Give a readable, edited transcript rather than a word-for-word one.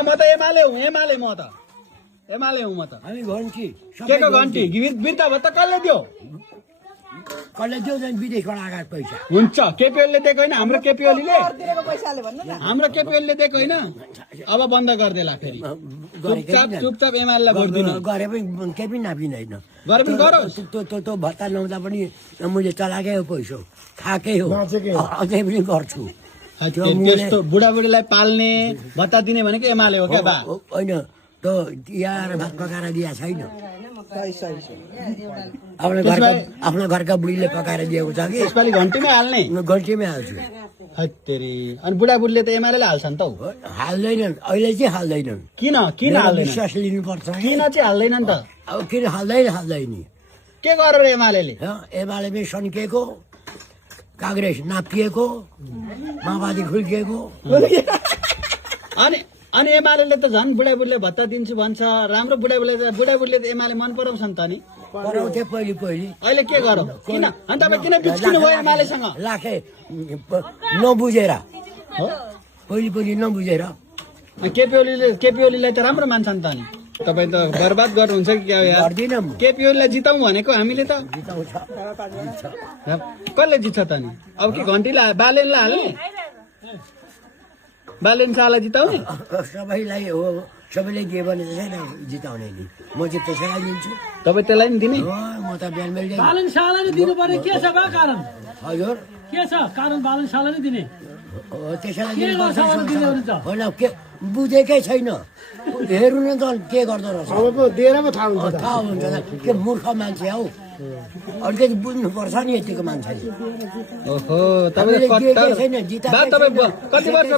म त एमाले हुँ एमाले म त एमाले हुँ म त हामी घन्टी के को घन्टी वृद्ध भत्ता कसले दियो कसले दियो झन् विदेशबाट आएको पैसा हुन्छ केपिओलले दिएको होइन हाम्रो केपिओलीले तिरेको पैसाले भन्नु न हाम्रो केपिओलले दिएको होइन अब बन्द गरिदेला फेरि चुपचाप एमालेलाई भोट दिनु गरे पनि केही पनि नापिँदैन गरे पनि गरोस् त्यो भत्ता लाउँदा पनि मैले चलाएकै हो पैसा खाएकै हो अझै पनि गर्छु त्यस्तो बुढाबुढीलाई पाल्ने भत्ता दिने भनेको एमाले हो क्या बा होइन त्यो यहाँ भात पकाएर दिएको छैन सही सही आफ्नो घरका बुढीले पकाएर दिएको छ कि यसपालि घन्टीमै हाल्ने घन्टीमै हाल्छु हत्तेरी अनि बुढाबुढीले त एमाले हाल्छन् त हौ हाल्दैनन् अहिले चाहिँ हाल्दैनन् किन किन हाल्दैन विश्वास लिनुपर्छ किन चाहिँ हाल्दैनन् त अब किन हाल्दैन के गरेर एमाले एमाले सन्किएको काङ्ग्रेस नापिएको माओवादी खुल्किएको अनि अनि एमाले त झन् बुढाबुढीले भत्ता दिन्छु भन्छ राम्रो बुढाबुढीले त एमाले मन पराउँछन् त नि पढाउँथे पहिले अहिले के गरौँ किन अनि तपाईँ किन बिच्किनु भयो एमालेसँग लाखे नबुझेर हो पहिले नबुझेर केपिओलीलाई त राम्रो मान्छन् त नि तपाईँ त बर्बाद गर्नुहुन्छ कि क्या यार गर्दिनँ म केपिओलीलाई जिताउँ भनेको हामीले त जिताउँछ कसले जित्छ त नि अब के घन्टीलाई बालेनलाई हाल्ने बालेन शाहलाई जिताउने सबैलाई हो सबैले दियो भने चाहिँ जिताउने नि म चाहिँ त्यसैलाई दिन्छु तपाईँ त्यसलाई नि दिने हो म त बिहान बेलुका बालन शाहलाई दिनु पर्ने के छ बा कारण हजुर के छ कारण बालन शाहलाई नै दिने त्यसैलाई के गर्छ भने दिने भने त होइन के बुझेकै छैन हेर्नु न त के गर्दो रहेछ थाहा हुन्छ के मूर्ख मान्छे हौ अलिकति बुझ्नुपर्छ नि यतिको मान्छेले ओहो तपाईँ कति वर्ष